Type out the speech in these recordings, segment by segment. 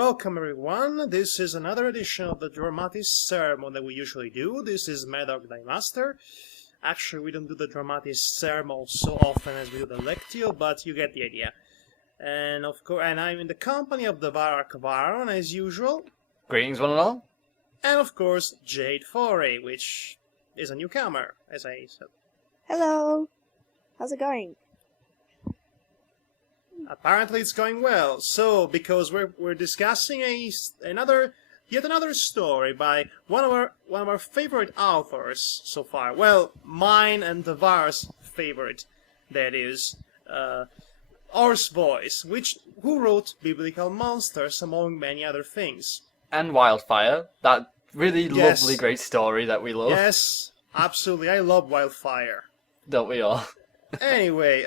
Welcome everyone, this is another edition of the Dramatis Sermo that we usually do. This is Madhog the Master. Actually, we don't do the Dramatis Sermo so often as we do the Lectio, but you get the idea. And of course, I'm in the company of the Arcvarron as usual. Greetings, one and all. And of course, Jade Faury, which is a newcomer, as I said. Hello. How's it going? Apparently it's going well. So, because we're discussing yet another story by one of our favorite authors so far. Well, mine and the Var's favorite, that is, Or's Voice, who wrote Biblical Monsters among many other things. And Wildfire, that really Yes. lovely, great story that we love. Yes, absolutely. I love Wildfire. Don't we all? Anyway,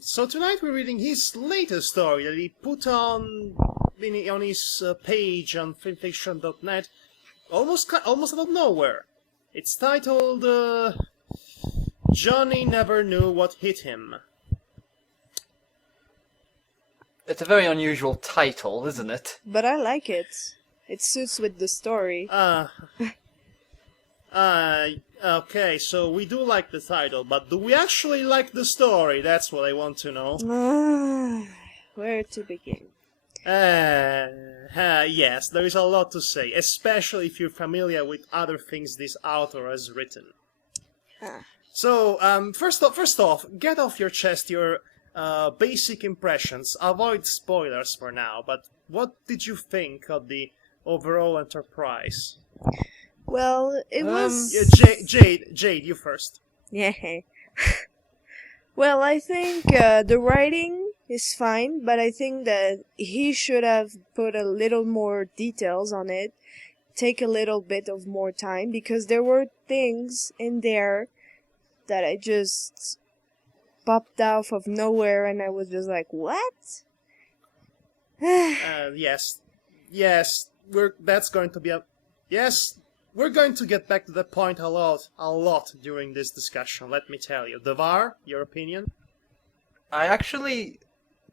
so tonight we're reading his latest story that he put on his page on fanfiction.net almost out of nowhere. It's titled, Johnny Never Knew What Hit Him. It's a very unusual title, isn't it? But I like it. It suits with the story. Okay, so we do like the title, but do we actually like the story? That's what I want to know. Where to begin? Yes, there is a lot to say, especially if you're familiar with other things this author has written. So, first off, get off your chest your basic impressions. Avoid spoilers for now, but what did you think of the overall enterprise? Well, it was... Jade, you first. Yeah. Well, I think the writing is fine, but I think that he should have put a little more details on it, take a little bit of more time, because there were things in there that I just popped out of nowhere, and I was just like, what? Yes, that's going to be a... Yes, we're going to get back to the point a lot during this discussion, let me tell you. Devar, your opinion? I actually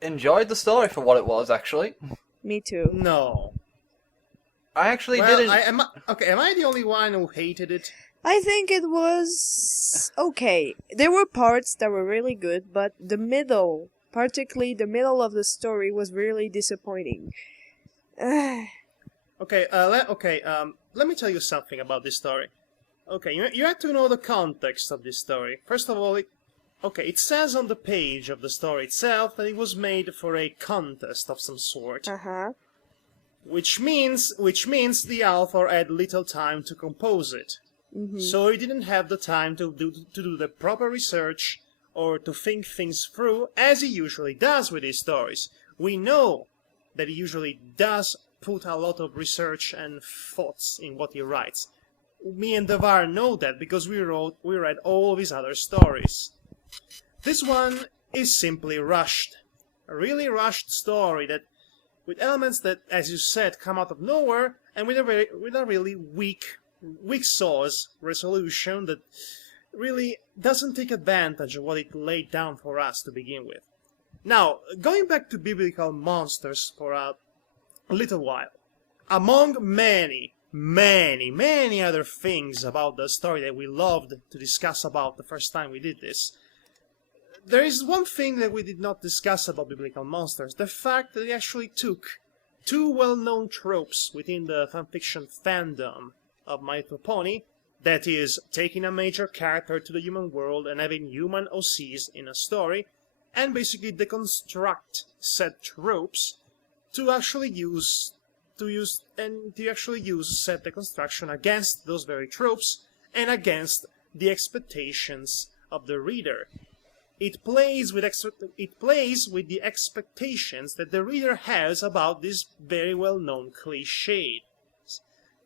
enjoyed the story for what it was, actually. Me too. No. I actually Well, didn't... am I the only one who hated it? I think it was okay. There were parts that were really good, but the middle, particularly the middle of the story, was really disappointing. Let me tell you something about this story. Okay, you have to know the context of this story. First of all, it says on the page of the story itself that it was made for a contest of some sort. Which means the author had little time to compose it. So he didn't have the time to do the proper research or to think things through, as he usually does with his stories. We know that he usually does put a lot of research and thoughts in what he writes. Me and Devar know that because we read all of his other stories. This one is simply rushed. A really rushed story that, with elements that, as you said, come out of nowhere, and with a really weak sauce resolution that really doesn't take advantage of what it laid down for us to begin with. Now, going back to Biblical Monsters for a little while, among many other things about the story that we loved to discuss about the first time we did this, there is one thing that we did not discuss about Biblical Monsters: the fact that they actually took two well-known tropes within the fanfiction fandom of Metropolis, that is, taking a major character to the human world and having human OCs in a story, and basically deconstruct said tropes to actually use said deconstruction against those very tropes and against the expectations of the reader. It plays with the expectations that the reader has about these very well-known cliches.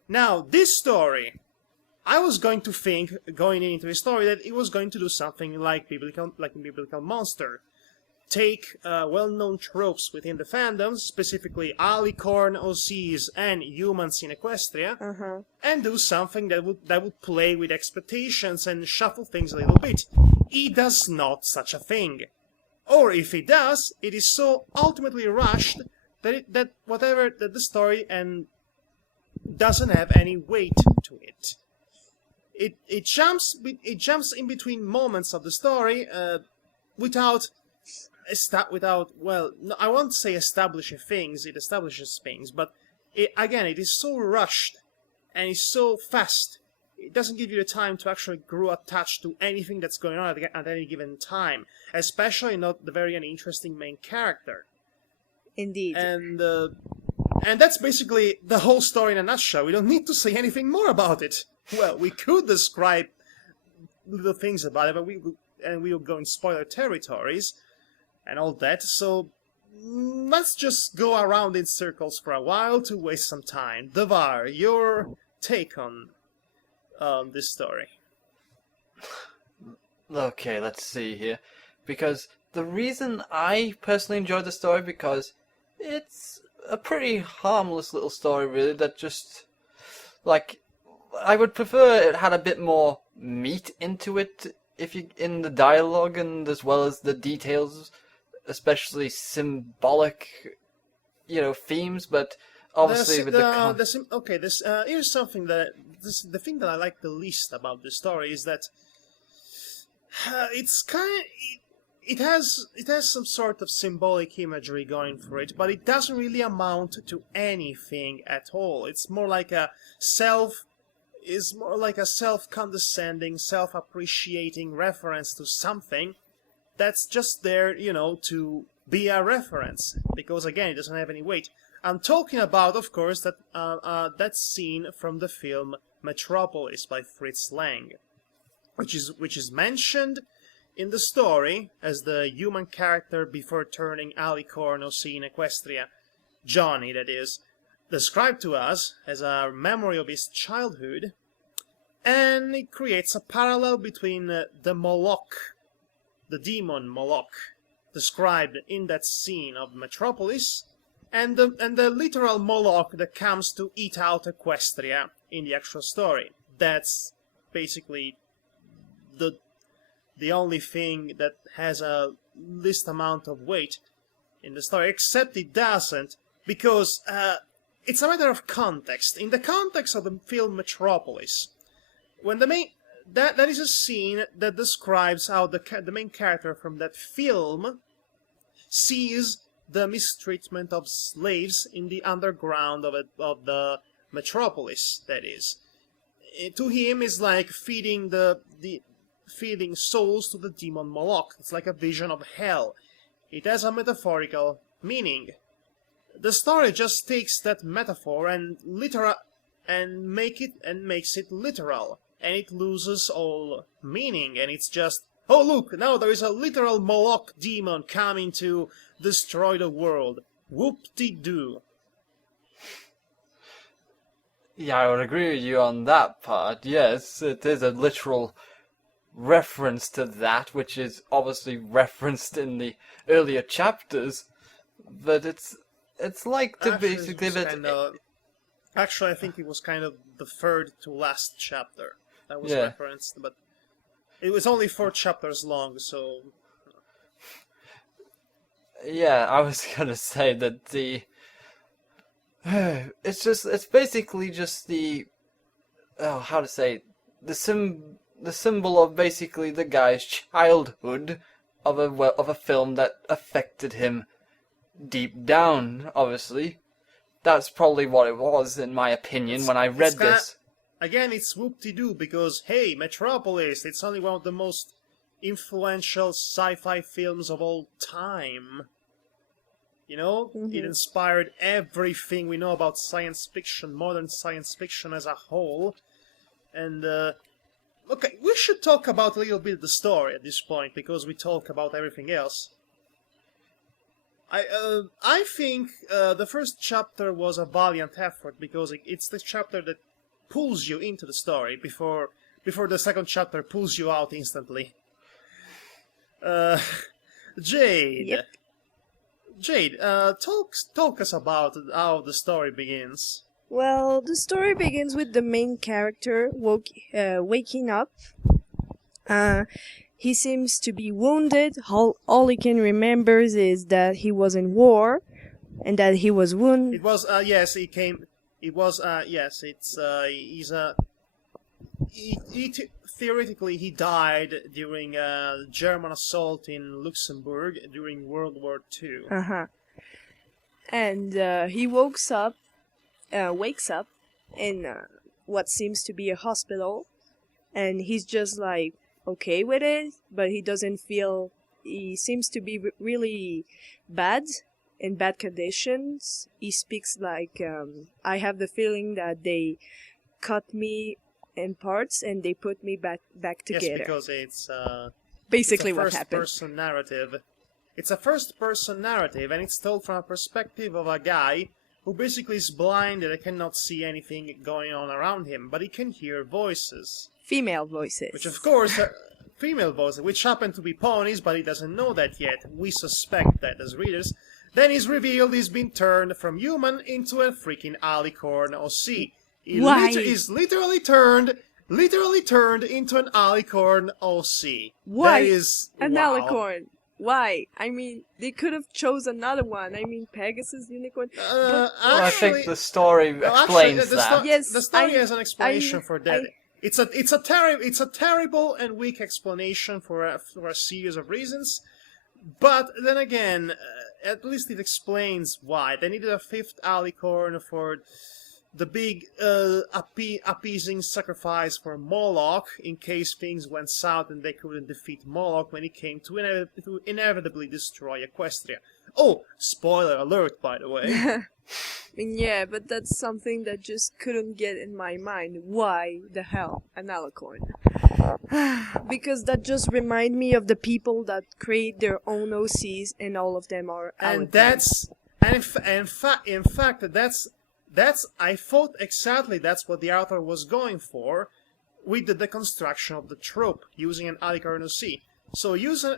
Now, this story, I was going to think, going into the story, that it was going to do something like Biblical Monster. Take well-known tropes within the fandoms, specifically alicorn OCs and humans in Equestria, and do something that would play with expectations and shuffle things a little bit. He does not such a thing. Or if he does, it is so ultimately rushed that whatever that the story and doesn't have any weight to it. It jumps in between moments of the story without well, no, I won't say establishing things. It establishes things, but it is so rushed and it's so fast. It doesn't give you the time to actually grow attached to anything that's going on at any given time, especially not the very interesting main character. Indeed. And that's basically the whole story in a nutshell. We don't need to say anything more about it. Well, we could describe little things about it, but we'll go in spoiler territories and all that. So let's just go around in circles for a while to waste some time. Devar, your take on this story. Okay, let's see here. Because the reason I personally enjoyed the story, because it's a pretty harmless little story, really, that just, like, I would prefer it had a bit more meat into it, in the dialogue and as well as the details, especially symbolic, themes, but obviously here's something the thing that I like the least about the story is that it has some sort of symbolic imagery going for it, but it doesn't really amount to anything at all. It's more like a self-condescending, self-appreciating reference to something that's just there, to be a reference, because again, it doesn't have any weight. I'm talking about, of course, that scene from the film Metropolis by Fritz Lang, which is mentioned in the story as the human character before turning alicorn in Equestria, Johnny, that is, described to us as a memory of his childhood, and it creates a parallel between the Moloch, the demon Moloch, described in that scene of Metropolis, and the literal Moloch that comes to eat out Equestria in the actual story. That's basically the only thing that has a least amount of weight in the story, except it doesn't, because it's a matter of context. In the context of the film Metropolis, when that is a scene that describes how the main character from that film sees the mistreatment of slaves in the underground of the Metropolis. That is, to him, is like feeding feeding souls to the demon Moloch. It's like a vision of hell. It has a metaphorical meaning. The story just takes that metaphor and makes it literal, and it loses all meaning. And it's just, oh look, now there is a literal Moloch demon coming to destroy the world. Whoop-de-doo. Yeah, I would agree with you on that part. Yes, it is a literal reference to that, which is obviously referenced in the earlier chapters, but it's like to basically that. Actually, I think it was kind of the third to last chapter that was referenced, but it was only 4 chapters long, so. Yeah, I was gonna say that it's basically just the, how to say, the symbol of basically the guy's childhood of a film that affected him deep down. Obviously, that's probably what it was, in my opinion, when I read this. Again, it's whoop-de-doo, because hey, Metropolis, it's only one of the most influential sci-fi films of all time. Mm-hmm. It inspired everything we know about science fiction, modern science fiction as a whole. And, okay, we should talk about a little bit of the story at this point, because we talk about everything else. I think the first chapter was a valiant effort, because it's the chapter that pulls you into the story before the second chapter pulls you out instantly. Jade. Yep. Jade, talk us about how the story begins. Well, the story begins with the main character waking up. He seems to be wounded. All he can remember is that he was in war, and that he was wounded. It was yes, he came. It was yes. It's he's a. Theoretically, he died during a German assault in Luxembourg during World War II. And he wakes up in what seems to be a hospital, and he's just like okay with it, but he doesn't feel. He seems to be really bad, in bad conditions. He speaks like, I have the feeling that they cut me in parts and they put me back together. Yes, because it's basically it's a what happened. first-person narrative. It's a first-person narrative, and it's told from a perspective of a guy who basically is blind and cannot see anything going on around him, but he can hear voices. Female voices. Which, of course, are female voices, which happen to be ponies, but he doesn't know that yet. We suspect that as readers. Then he's revealed he's been turned from human into a freaking alicorn OC. Why? He's literally turned into an alicorn OC. Why? That is An wow. alicorn. Why? I mean, they could have chose another one. I mean, Pegasus unicorn. Well, I think the story explains that. Yes, the story has an explanation for that. I- It's a terrible and weak explanation for a series of reasons. But then again, at least it explains why. They needed a fifth alicorn for the big appeasing sacrifice for Moloch in case things went south and they couldn't defeat Moloch when it came to inevitably destroy Equestria. Oh, spoiler alert, by the way. I mean, yeah, but that's something that just couldn't get in my mind. Why the hell an alicorn? Because that just remind me of the people that create their own OCs, and all of them are And alicorns. in fact, that's I thought exactly that's what the author was going for with the deconstruction of the trope using an alicorn OC. So using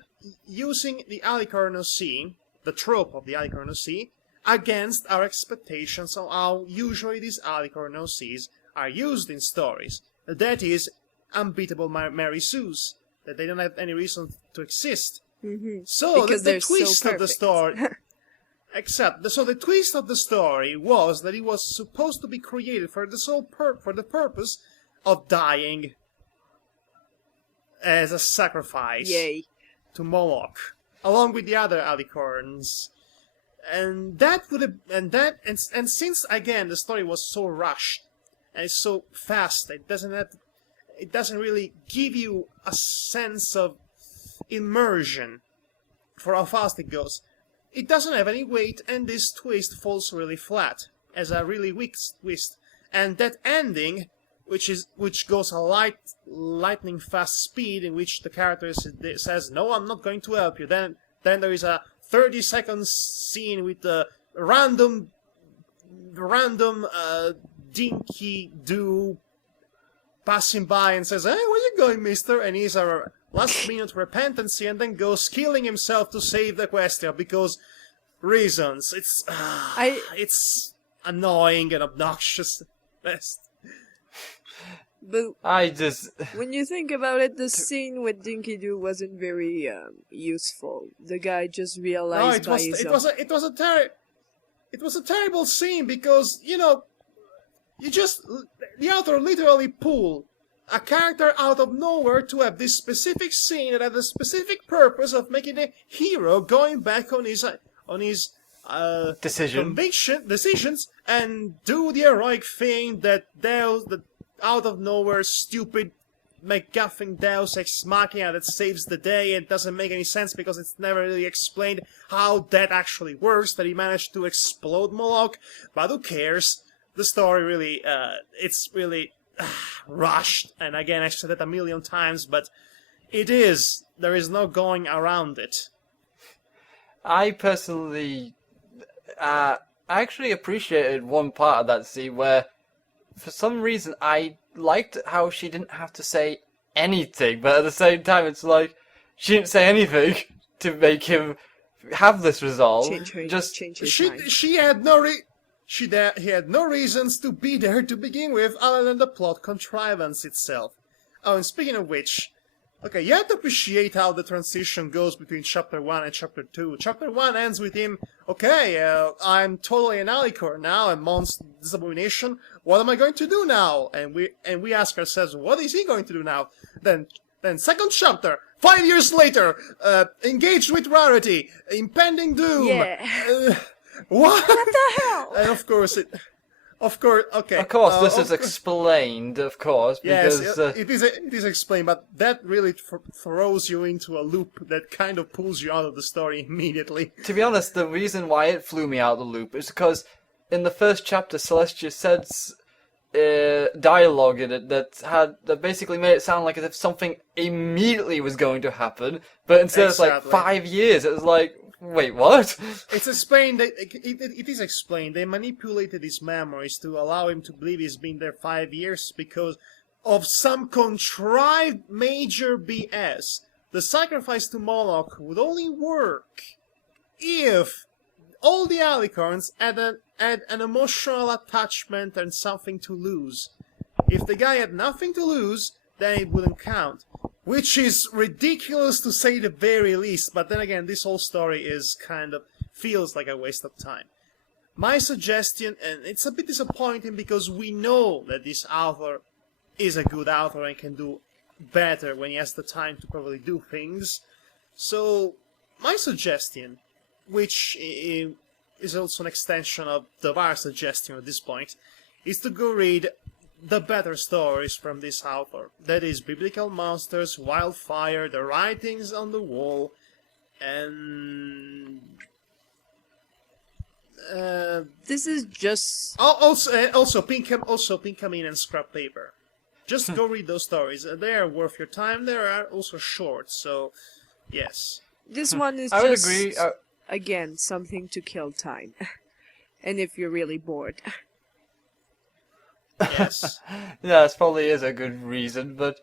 the alicorn OC, the trope of the alicorn OC, against our expectations of how usually these alicorn OCs are used in stories. That is, unbeatable Mary Sue's, that they don't have any reason to exist. Mm-hmm. So Because the they're so twist of the perfect. story, so the twist of the story was that it was supposed to be created for the purpose of dying as a sacrifice Yay. to Moloch, along with the other alicorns. And that would have, and since again the story was so rushed and it's so fast, it doesn't really give you a sense of immersion for how fast it goes. It doesn't have any weight, and this twist falls really flat as a really weak twist. And that ending, which goes a lightning fast speed, in which the character says, "No, I'm not going to help you." Then there is a 30-second scene with the random Dinky Doo passing by and says, "Hey, where you going, mister?" And he's a last-minute repentancy, and then goes killing himself to save the Equestria because reasons. It's annoying and obnoxious. Best. But I just... when you think about it, the scene with Dinky Doo wasn't very useful. The guy just No, realized it was a terrible scene because the author literally pulled a character out of nowhere to have this specific scene that had the specific purpose of making the hero going back on his decisions and do the heroic thing that the out of nowhere stupid MacGuffin Deus Ex Machina that saves the day and doesn't make any sense because it's never really explained how that actually works, that he managed to explode Moloch, but who cares? The story really, it's really rushed, and again, I said that a million times, but there is no going around it. I personally, I actually appreciated one part of that scene where, for some reason, I liked how she didn't have to say anything, but at the same time, it's like, she didn't say anything to make him have this resolve. change his mind. He had no reasons to be there to begin with, other than the plot contrivance itself. Oh, and speaking of which, okay, you have to appreciate how the transition goes between Chapter 1 and Chapter 2. Chapter 1 ends with him okay, I'm totally an alicorn now, and Mons this abomination. What am I going to do now? And we ask ourselves, what is he going to do now? Then second chapter, 5 years later, engaged with Rarity, impending doom. Yeah. What? What the hell? And of course, okay. Of course, this is explained, of course, Yes, because... it is explained, but that really throws you into a loop that kind of pulls you out of the story immediately. To be honest, the reason why it flew me out of the loop is because in the first chapter, Celestia said dialogue in it that basically made it sound like as if something immediately was going to happen, but instead it's like 5 years. It was like, wait, what? It's explained. It is explained. They manipulated his memories to allow him to believe he's been there 5 years because of some contrived major BS. The sacrifice to Moloch would only work if all the alicorns had an emotional attachment and something to lose. If the guy had nothing to lose, then it wouldn't count. Which is ridiculous to say the very least, but then again, this whole story is feels like a waste of time. My suggestion, and it's a bit disappointing because we know that this author is a good author and can do better when he has the time to probably do things. So, my suggestion, which is also an extension of Davar's suggestion at this point, is to go read the better stories from this author. That is Biblical Monsters, Wildfire, The Writings on the Wall, and... This is just... Also Pinkamin and Scrap Paper. Just go read those stories. They are worth your time. They are also short, so yes. This one is I would just, agree. again, something to kill time. And if you're really bored. Yes. Yeah, it probably is a good reason, but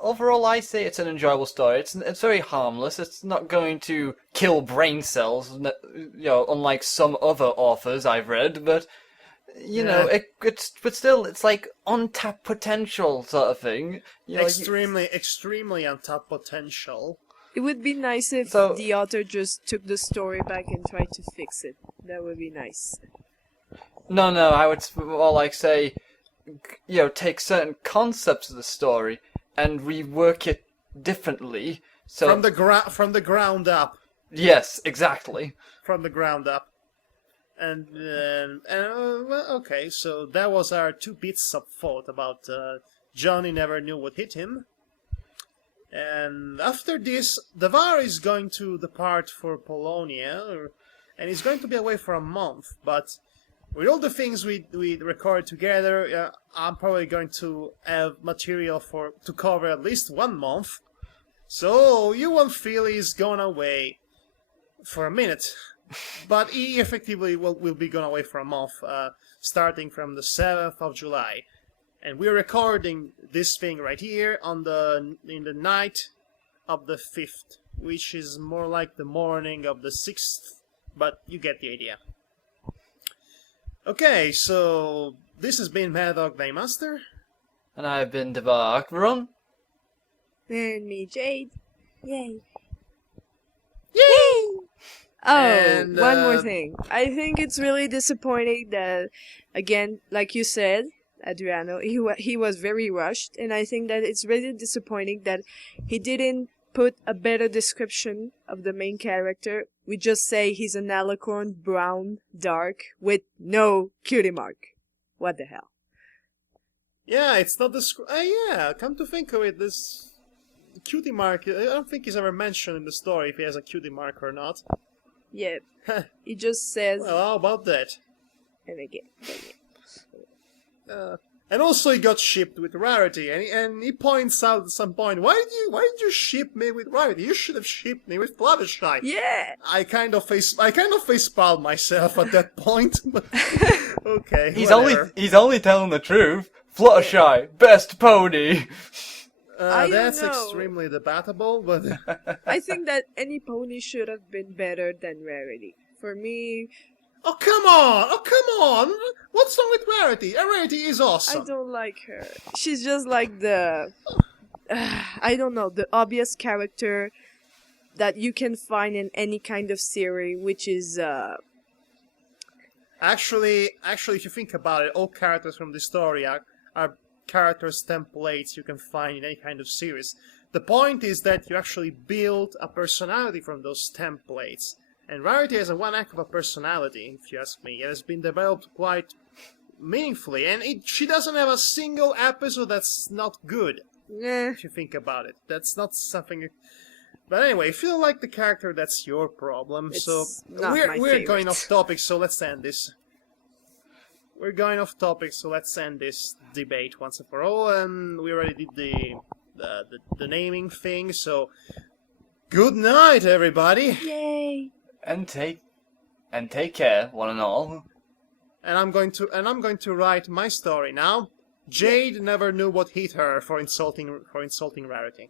overall I say it's an enjoyable story. It's very harmless. It's not going to kill brain cells, unlike some other authors I've read, but but still, it's like untapped potential sort of thing. Extremely untapped potential. It would be nice if the author just took the story back and tried to fix it. That would be nice. No, I would more like say, take certain concepts of the story and rework it differently. So from the ground up. Yes, exactly. From the ground up. And well, okay, so that was our 2 bits of thought about Johnny never knew what hit him. And after this, Davar is going to depart for Polonia, and he's going to be away for a month. But with all the things we record together, I'm probably going to have material to cover at least 1 month. So you won't feel he's gone away for a minute. But he effectively will be gone away for a month, starting from the 7th of July. And we're recording this thing right here in the night of the 5th, which is more like the morning of the 6th, but you get the idea. Okay, so this has been Madhog the Master. And I've been Davar Arcvarron. And me, Jade. Yay. Yay! Oh, And, one more thing. I think it's really disappointing that, again, like you said, Adriano, he was very rushed, and I think that it's really disappointing that he didn't put a better description of the main character. We just say he's an alicorn, brown, dark, with no cutie mark. What the hell? Yeah, it's not the come to think of it, this cutie mark, I don't think he's ever mentioned in the story if he has a cutie mark or not. Yeah, he just says... Well, how about that? And again. And also he got shipped with Rarity, and he points out at some point, why did you ship me with Rarity? You should have shipped me with Fluttershy. Yeah. I kind of facepalmed myself at that point. But okay. He's whatever. only telling the truth. Fluttershy, best pony. That's don't know. extremely debatable, but I think that any pony should have been better than Rarity. For me... Oh, come on! What's wrong with Rarity? Rarity is awesome. I don't like her. She's just like the... I don't know, the obvious character that you can find in any kind of series, which is Actually, if you think about it, all characters from this story are characters templates you can find in any kind of series. The point is that you actually build a personality from those templates. And Rarity has one heck of a personality, if you ask me. It has been developed quite meaningfully, and she doesn't have a single episode that's not good. If you think about it, that's not something. But anyway, if you don't like the character, that's your problem. It's so not we're my going favorite. off topic, so let's end this. We're going off topic, so let's end this debate once and for all. And we already did the naming thing, so good night, everybody. Yay! And take care, one and all. And I'm going to write my story now. Jade never knew what hit her for insulting Rarity.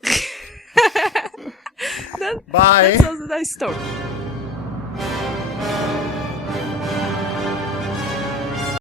That Bye. sounds a nice story.